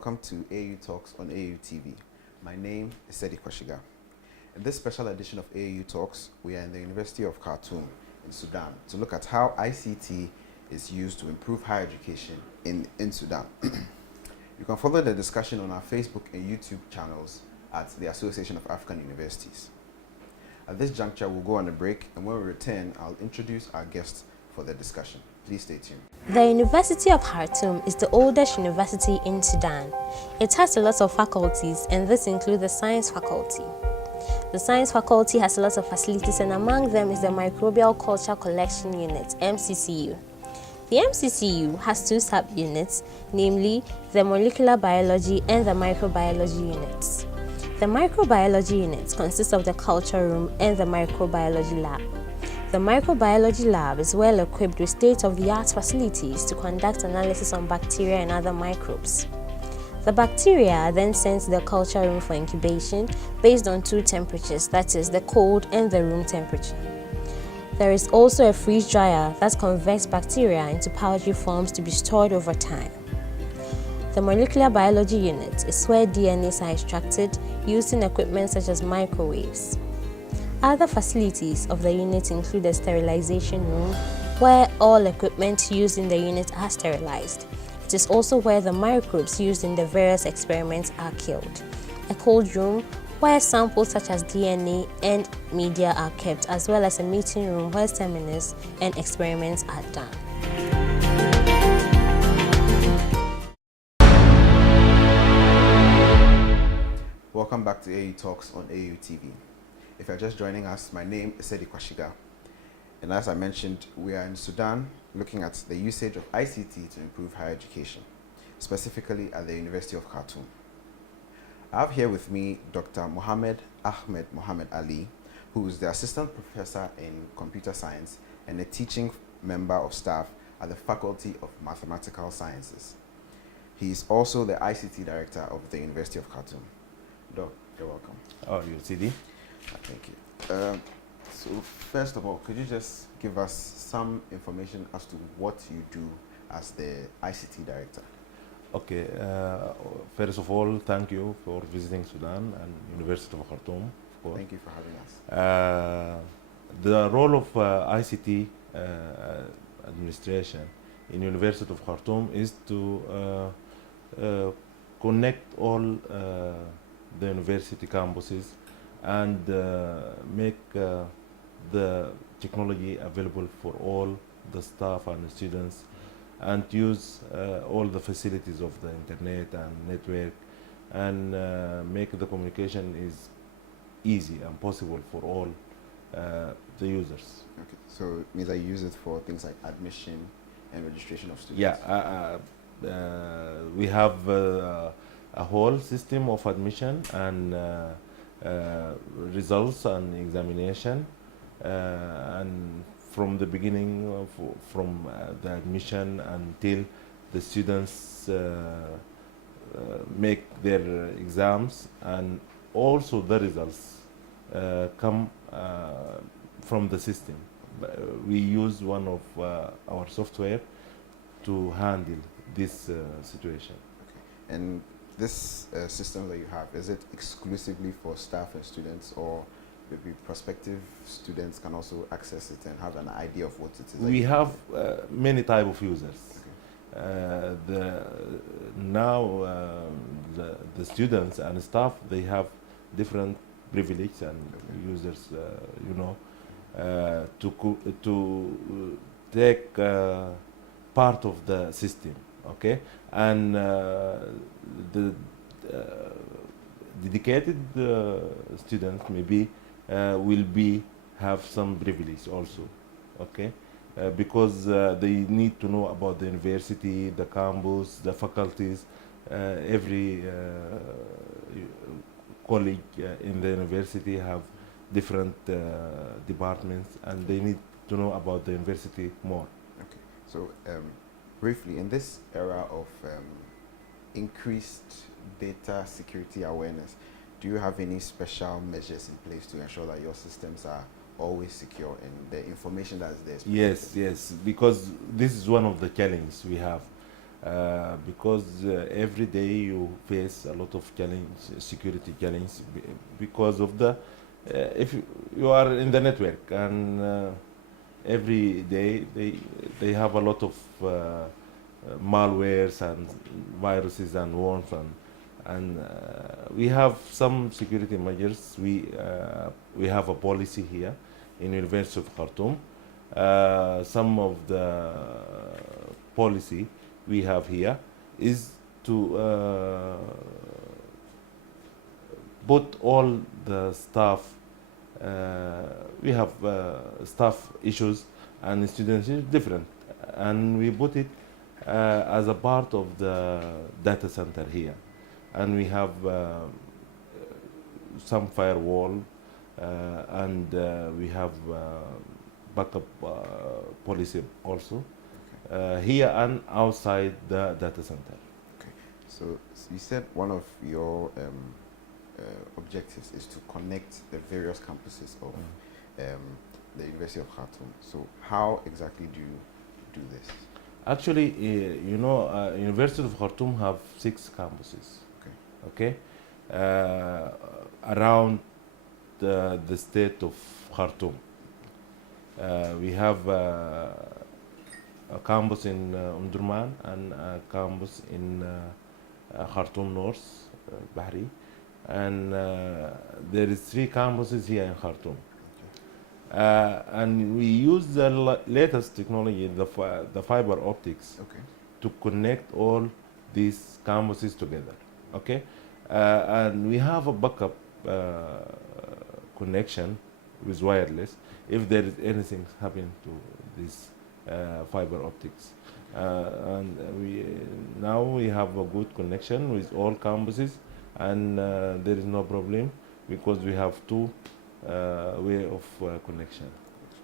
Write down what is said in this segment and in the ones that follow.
welcome to AAU Talks on AAU TV. My name is Sedi Quashigah. In this special edition of AAU Talks, we are in the University of Khartoum in Sudan to look at how ICT is used to improve higher education in Sudan. You can follow the discussion on our Facebook and YouTube channels at the Association of African Universities. At this juncture, we'll go on a break, and when we return, I'll introduce our guests for the discussion. Please stay tuned. The University of Khartoum is the oldest university in Sudan. It has a lot of faculties, and this includes the science faculty. The science faculty has a lot of facilities, and among them is the Microbial Culture Collection Unit, MCCU. The MCCU has two sub-units, namely the Molecular Biology and the Microbiology units. The Microbiology unit consists of the culture room and the microbiology lab. The microbiology lab is well equipped with state-of-the-art facilities to conduct analysis on bacteria and other microbes. The bacteria are then sent to the culture room for incubation based on two temperatures, that is, the cold and the room temperature. There is also a freeze dryer that converts bacteria into powdery forms to be stored over time. The molecular biology unit is where DNAs are extracted using equipment such as microwaves. Other facilities of the unit include a sterilization room, where all equipment used in the unit are sterilized. It is also where the microbes used in the various experiments are killed. A cold room, where samples such as DNA and media are kept, as well as a meeting room where seminars and experiments are done. Welcome back to AAU Talks on AAU TV. If you're just joining us, my name is Sedi Quashigah. And as I mentioned, we are in Sudan looking at the usage of ICT to improve higher education, specifically at the University of Khartoum. I have here with me Dr. Ahmed Mohamed Ali, who is the Assistant Professor in Computer Science and a teaching member of staff at the Faculty of Mathematical Sciences. He is also the ICT Director of the University of Khartoum. Doc, you're welcome. Oh, you're Sedi. Thank you. So first of all, could you just give us some information as to what you do as the ICT Director? Okay. First of all, thank you for visiting Sudan and University of Khartoum, of course. Thank you for having us. The role of ICT administration in University of Khartoum is to connect all the university campuses and make the technology available for all the staff and students, and use all the facilities of the internet and network, and make the communication is easy and possible for all the users. Okay, so it means I use it for things like admission and registration of students? Yeah, we have a whole system of admission and results and examination, and from the beginning from the admission until the students make their exams, and also the results come from the system. We use one of our software to handle this situation. Okay. And this system that you have, is it exclusively for staff and students, or maybe prospective students can also access it and have an idea of what it is? We have many type of users. Okay. The students and staff, they have different privilege and users, to take part of the system. Okay, and the dedicated students maybe will have some privilege also. Okay, because they need to know about the university, the campus, the faculties, every college in the university have different departments, and they need to know about the university more. Okay, so briefly, in this era of increased data security awareness, do you have any special measures in place to ensure that your systems are always secure and the information that is there is protected? Yes, because this is one of the challenges we have. because every day you face a lot of challenge, security challenge, because of the if you are in the network, and every day they have a lot of malwares and viruses and worms, and we have some security measures. We have a policy here in University of Khartoum. Some of the policy we have here is to put all the staff. We have staff issues and students is different, and we put it as a part of the data center here, and we have some firewall, and we have backup policy also here and outside the data center. Okay. So you said one of your objectives is to connect the various campuses of the University of Khartoum. So how exactly do you do this? Actually, University of Khartoum have 6 campuses. Okay. Around the state of Khartoum. We have a campus in Omdurman and a campus in Khartoum North, Bahri, and there is 3 campuses here in Khartoum. And we use the latest technology, the fiber optics, to connect all these campuses together. Okay, and we have a backup connection with wireless if there is anything happening to this fiber optics. And now we have a good connection with all campuses, and there is no problem because we have 2 way of connection.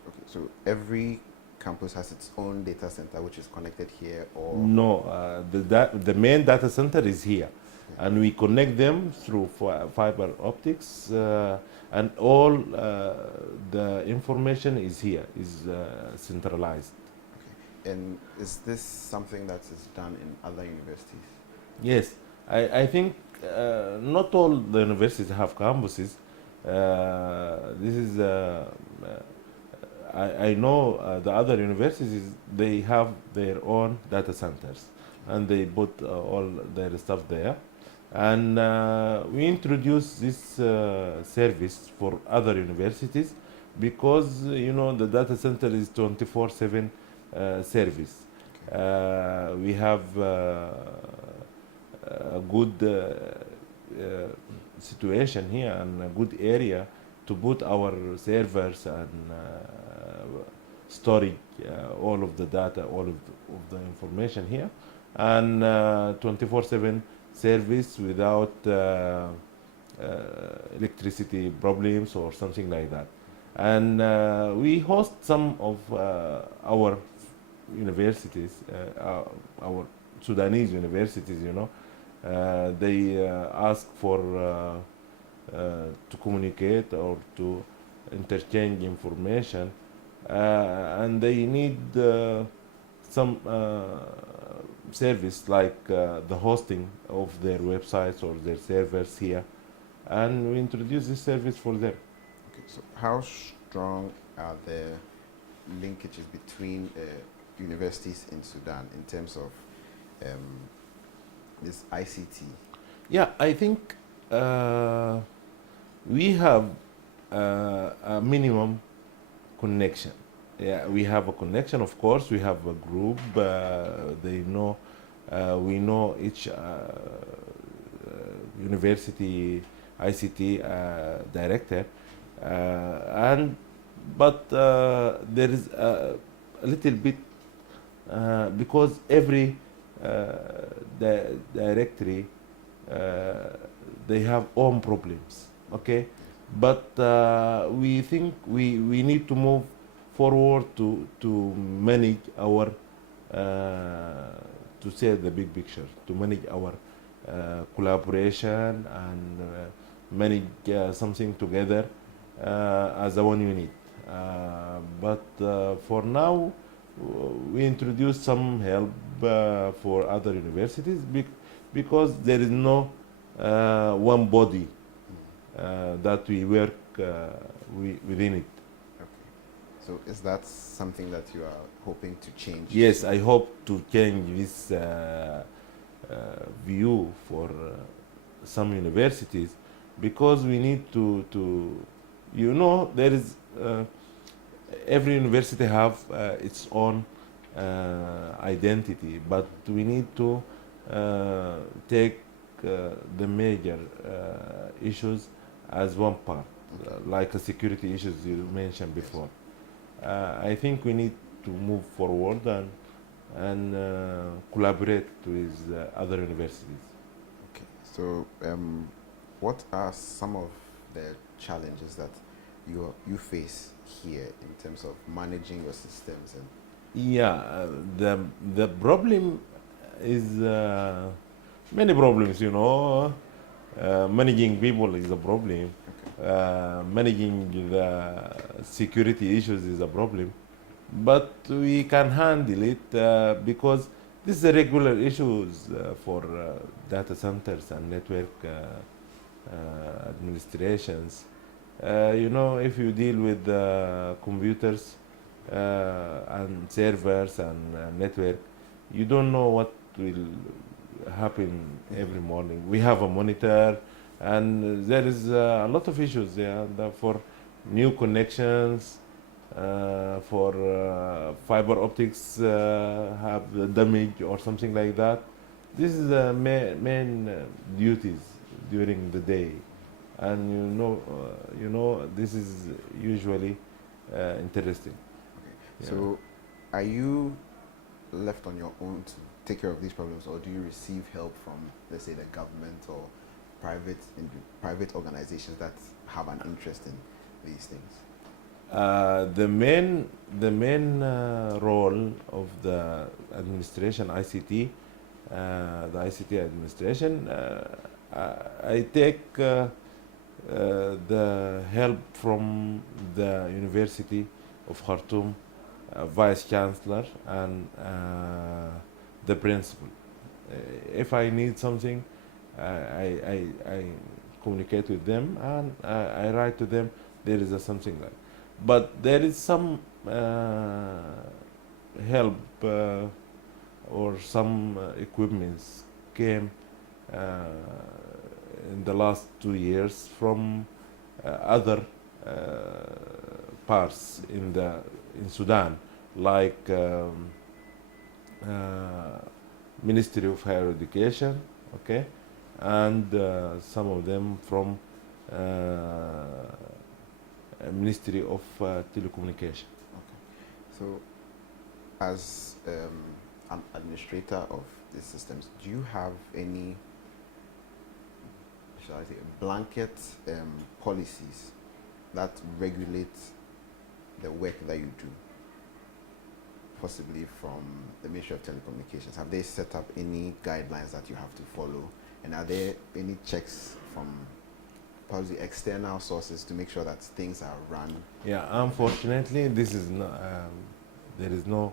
Okay, so every campus has its own data center which is connected here, or no? The main data center is here, and we connect them through fiber optics, and all the information is here, is centralized. Okay. And is this something that is done in other universities? Yes, I think not all the universities have campuses. This is I know the other universities, they have their own data centers, and they put all their stuff there, and we introduce this service for other universities because the data center is 24/7 service. We have a good situation here and a good area to put our servers and storage all of the data, all of the information here, and 24/7 service without electricity problems or something like that. And we host some of our universities, our Sudanese universities, they ask for to communicate or to interchange information, and they need some service like the hosting of their websites or their servers here, and we introduce this service for them. Okay, so how strong are the linkages between universities in Sudan in terms of this ICT? Yeah, I think we have a minimum connection. Yeah, we have a connection, of course. We have a group. They know, we know each university ICT director, but there is a little bit because every the directory they have own problems. Okay, but we think we need to move forward to manage our to see the big picture, to manage our collaboration and manage something together as a one unit. But for now, we introduce some help for other universities because there is no one body that we work within it. Okay. So is that something that you are hoping to change? Yes, I hope to change this view for some universities because we need to there is every university have its own identity, but we need to take the major issues as one part, like the security issues you mentioned before. I think we need to move forward and collaborate with other universities. Okay. So what are some of the challenges that you face here in terms of managing your systems? And Yeah, the problem is many problems, managing people is a problem. Managing the security issues is a problem, but we can handle it because this is a regular issues for data centers and network administrations. If you deal with computers and servers and network, you don't know what will happen every morning. We have a monitor, and there is a lot of issues there for new connections, for fiber optics have damage or something like that. This is the main duties during the day, and this is usually interesting. okay. So are you left on your own to take care of these problems, or do you receive help from, let's say, the government or private organizations that have an interest in these things? The main role of the administration, ICT, the ICT administration, I take the help from the University of Khartoum Vice Chancellor and the principal. If I need something, I communicate with them and I write to them. There is something like, but there is some help or some equipments came in the last 2 years from other parts in Sudan, like Ministry of Higher Education, okay, and some of them from Ministry of Telecommunication. Okay. So, as an administrator of these systems, do you have any, shall I say, blanket policies that regulate the work that you do, possibly from the Ministry of Telecommunications? Have they set up any guidelines that you have to follow, and are there any checks from possibly external sources to make sure that things are run? Yeah, unfortunately, this is not. There is no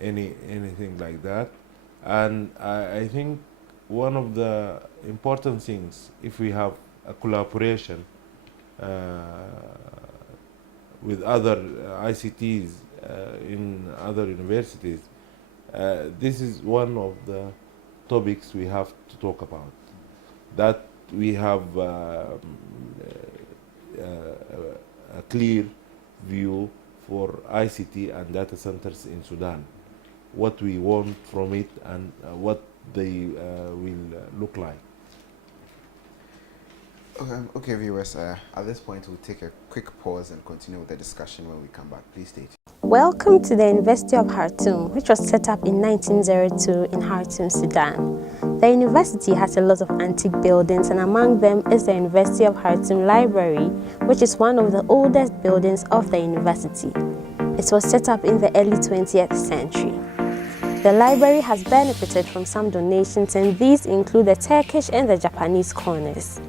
anything like that, and I think one of the important things, if we have a collaboration with other ICTs in other universities, this is one of the topics we have to talk about. That we have a clear view for ICT and data centers in Sudan, what we want from it and what they will look like. Okay, viewers, at this point we'll take a quick pause and continue with the discussion when we come back. Please stay tuned. Welcome to the University of Khartoum, which was set up in 1902 in Khartoum, Sudan. The university has a lot of antique buildings, and among them is the University of Khartoum Library, which is one of the oldest buildings of the university. It was set up in the early 20th century. The library has benefited from some donations, and these include the Turkish and the Japanese corners.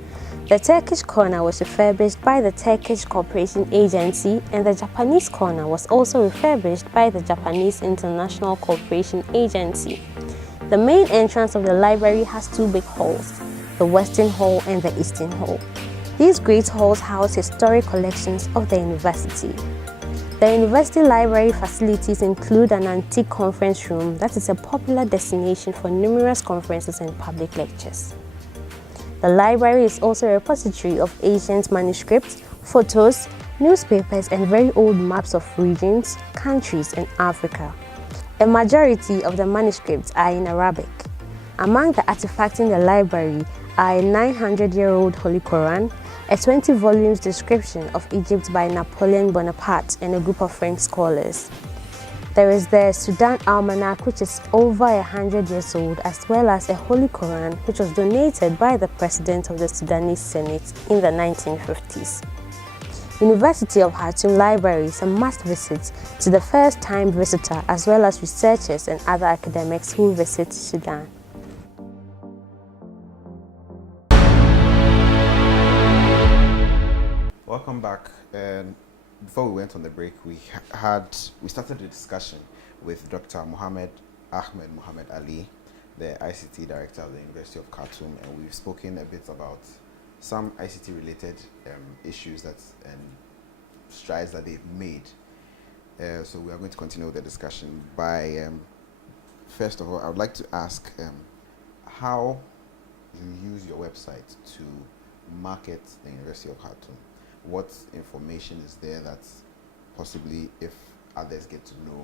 The Turkish corner was refurbished by the Turkish Cooperation Agency, and the Japanese corner was also refurbished by the Japanese International Cooperation Agency. The main entrance of the library has two big halls, the Western Hall and the Eastern Hall. These great halls house historic collections of the university. The university library facilities include an antique conference room that is a popular destination for numerous conferences and public lectures. The library is also a repository of ancient manuscripts, photos, newspapers, and very old maps of regions, countries, and Africa. A majority of the manuscripts are in Arabic. Among the artifacts in the library are a 900-year-old Holy Quran, a 20 volumes description of Egypt by Napoleon Bonaparte and a group of French scholars. There is the Sudan Almanac, which is over 100 years old, as well as a Holy Quran, which was donated by the President of the Sudanese Senate in the 1950s. University of Khartoum Library is a must visit to the first-time visitor, as well as researchers and other academics who visit Sudan. Welcome back. And before we went on the break, we started a discussion with Dr. Ahmed Mohamed Ali, the ICT director of the University of Khartoum, and we've spoken a bit about some ICT-related issues and strides that they've made. So we are going to continue with the discussion by, first of all, I would like to ask how you use your website to market the University of Khartoum. What information is there that possibly, if others get to know,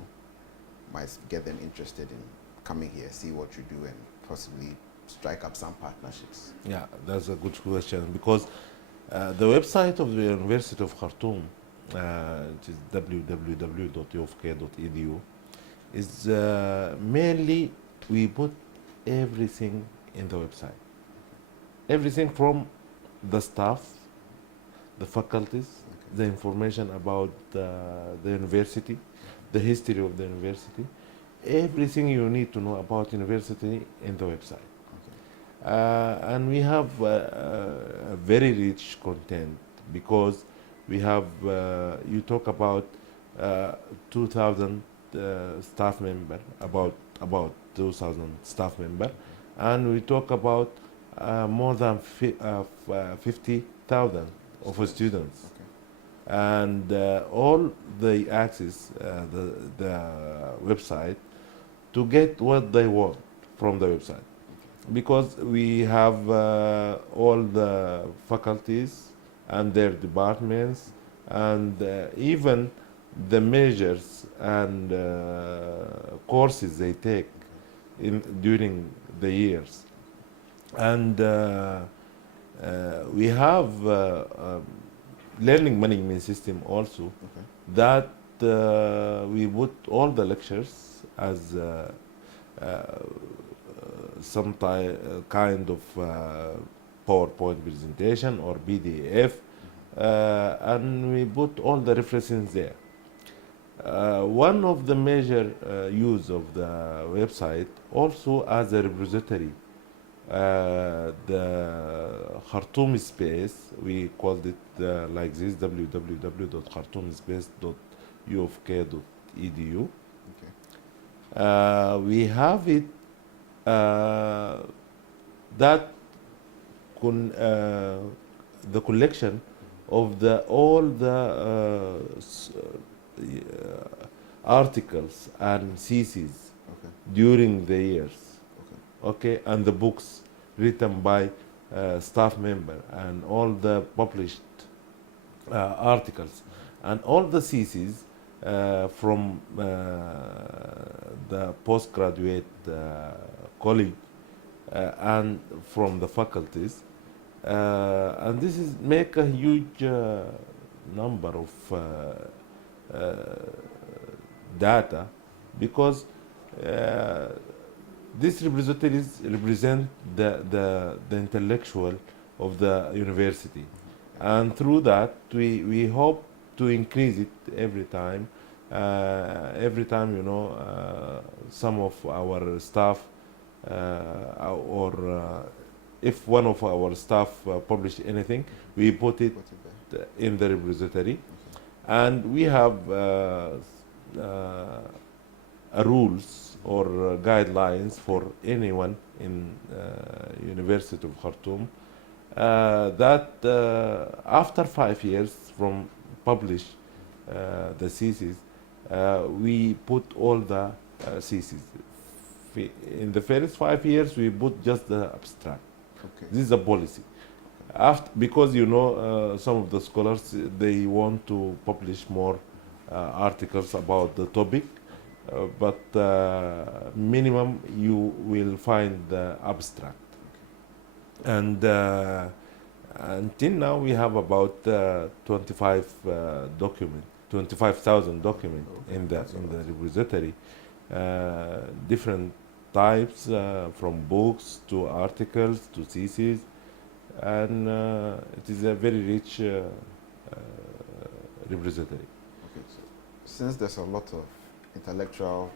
might get them interested in coming here, see what you do, and possibly strike up some partnerships? Yeah, that's a good question, because the website of the University of Khartoum, which is www.ufk.edu, is mainly we put everything in the website. Everything from the staff, the faculties, the information about the university, the history of the university, everything you need to know about university in the website. And we have a very rich content, because we have, you talk about 2,000 staff member, about 2,000 staff member, and we talk about more than 50,000 of students. And all the access the website to get what they want from the website, because we have all the faculties and their departments, and even the majors and courses they take during the years. And we have learning management system also, that we put all the lectures as some kind of PowerPoint presentation or PDF, and we put all the references there. One of the major use of the website also as a repository, the Khartoum space, we called it like this, www.khartoumspace.ufk.edu. We have it that the collection of all the articles and theses during the years, and the books written by staff member, and all the published articles, and all the theses from the postgraduate college and from the faculties, and this is make a huge number of data, because these repositories represent the intellectual of the university, and through that we hope to increase it every time. You know, some of our staff or if one of our staff publish anything, we put it in the repository. And we have rules or guidelines for anyone in University of Khartoum that after 5 years from publish the thesis, we put all the theses. In the first 5 years, we put just the abstract. Okay. This is a policy. Because some of the scholars they want to publish more articles about the topic, but minimum you will find the abstract. And until now we have about 25,000 documents in the repository, different types, from books to articles to theses, and it is a very rich repository. Okay, so since there's a lot of intellectual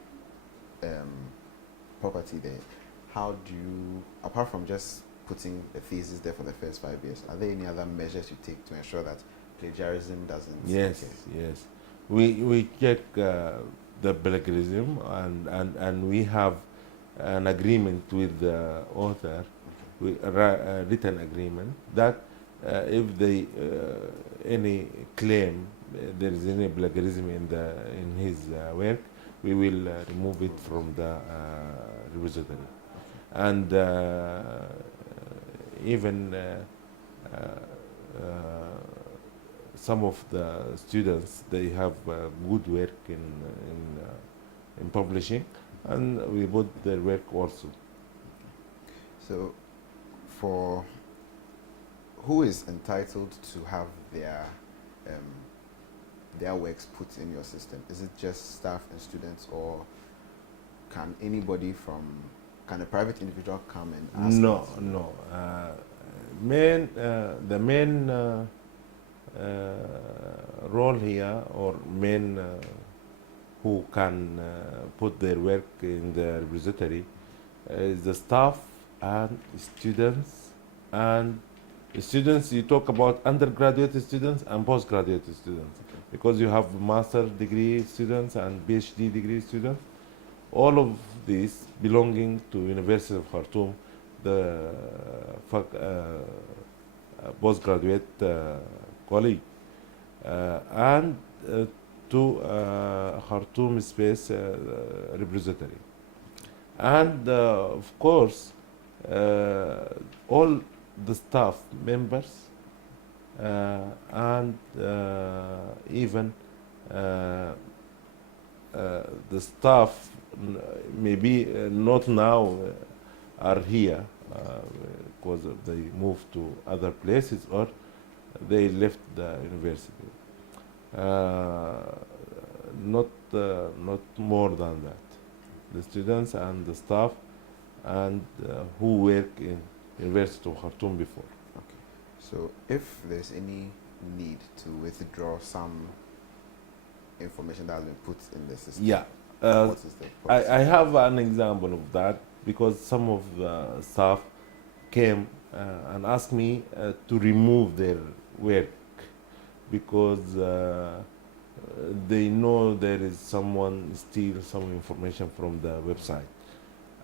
property there, how do you, apart from just putting the thesis there for the first 5 years, are there any other measures you take to ensure that plagiarism doesn't? Yes, yes. We check the plagiarism, and we have an agreement with the author, written agreement, that if they any claim there is any plagiarism in his work, we will remove it from the repository. And even some of the students, they have good work in publishing, and we put their work also. So, for who is entitled to have their works put in your system? Is it just staff and students, or can anybody can a private individual come and ask? No. The main role here, or main who can put their work in the repository, is the staff and students. And students, you talk about undergraduate students and postgraduate students, okay, because you have master degree students and PhD degree students. All of these belonging to University of Khartoum, the postgraduate college, and to Khartoum Space Repository. And of course, all the staff members and even the staff maybe not now are here because they moved to other places or they left the university. Not more than that. The students and the staff and who work in University of Khartoum before. Okay. So if there's any need to withdraw some information that has been put in the system, yeah, what is the process? I have an example of that, because some of the staff came and asked me to remove their work because they know there is someone steal some information from the website,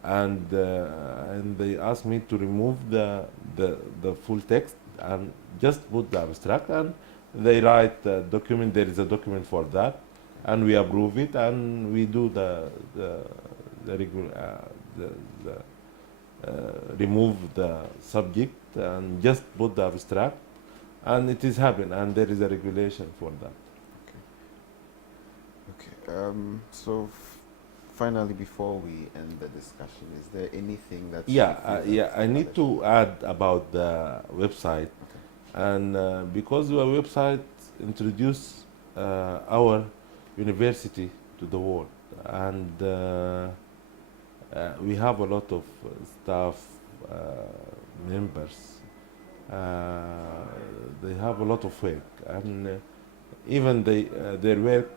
and they asked me to remove the full text and just put the abstract, and they write the document. There is a document for that, and we approve it, and we do remove the subject and just put the abstract, and it is happened, and there is a regulation for that. Okay. So finally, before we end the discussion, is there anything that I need to add about the website. Okay. And because our website introduced our university to the world, and we have a lot of staff members. They have a lot of work, and even their work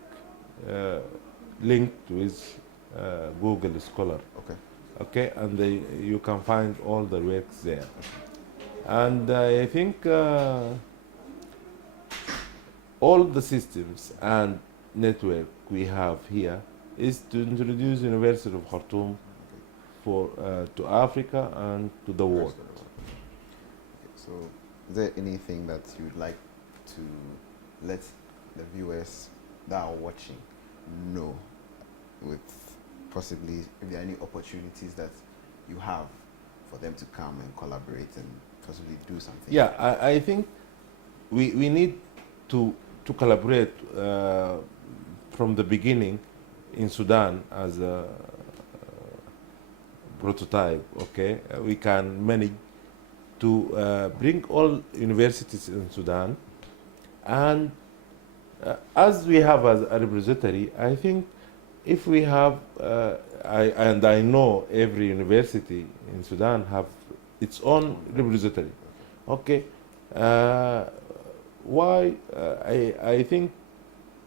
linked with Google Scholar. Okay, and you can find all the works there. And I think all the systems and network we have here is to introduce University of Khartoum for to Africa and to the world. Okay, so, is there anything that you'd like to let the viewers that are watching know, with possibly if there are any opportunities that you have for them to come and collaborate and possibly do something? Yeah, I think we need to collaborate from the beginning in Sudan as a prototype. Okay, we can manage to bring all universities in Sudan, and as we have as a repository, I think if we have, I know every university in Sudan have its own repository. Okay, why I think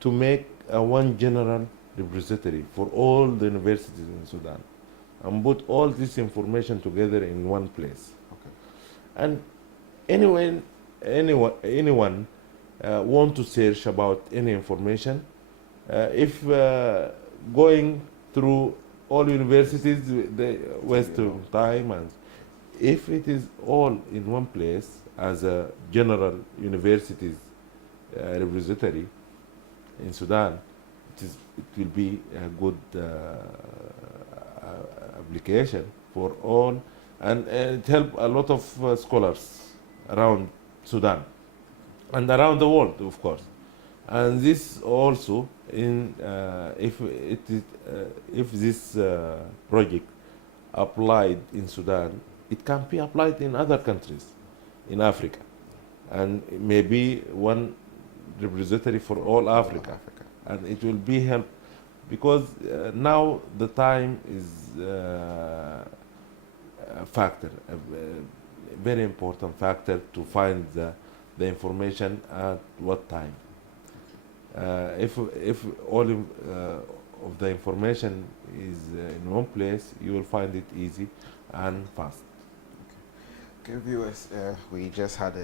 to make one general repository for all the universities in Sudan and put all this information together in one place. Okay. And anyone want to search about any information, if going through all universities, they waste time, and if it is all in one place as a general universities repository in Sudan, it will be a good application for all, and it help a lot of scholars around Sudan and around the world, of course. And this also, in if this project applied in Sudan, it can be applied in other countries in Africa, and maybe one repository for all Africa. And it will be help, because now the time is a factor, a very important factor to find the information at what time. If all of the information is in one place, you will find it easy and fast. Okay, viewers, we just had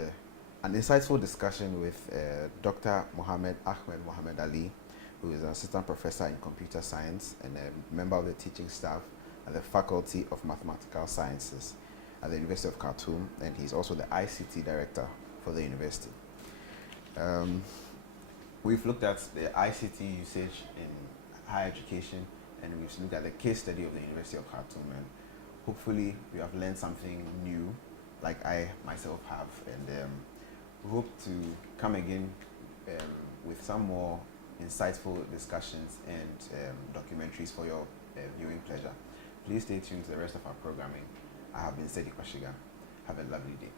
an insightful discussion with Dr. Ahmed Mohamed Ali, who is an assistant professor in computer science and a member of the teaching staff at the Faculty of Mathematical Sciences at the University of Khartoum, and he's also the ICT director for the university. We've looked at the ICT usage in higher education, and we've looked at the case study of the University of Khartoum, and hopefully we have learned something new, like I myself have, and we hope to come again with some more insightful discussions and documentaries for your viewing pleasure. Please stay tuned to the rest of our programming. I have been Sedi Quashigah. Have a lovely day.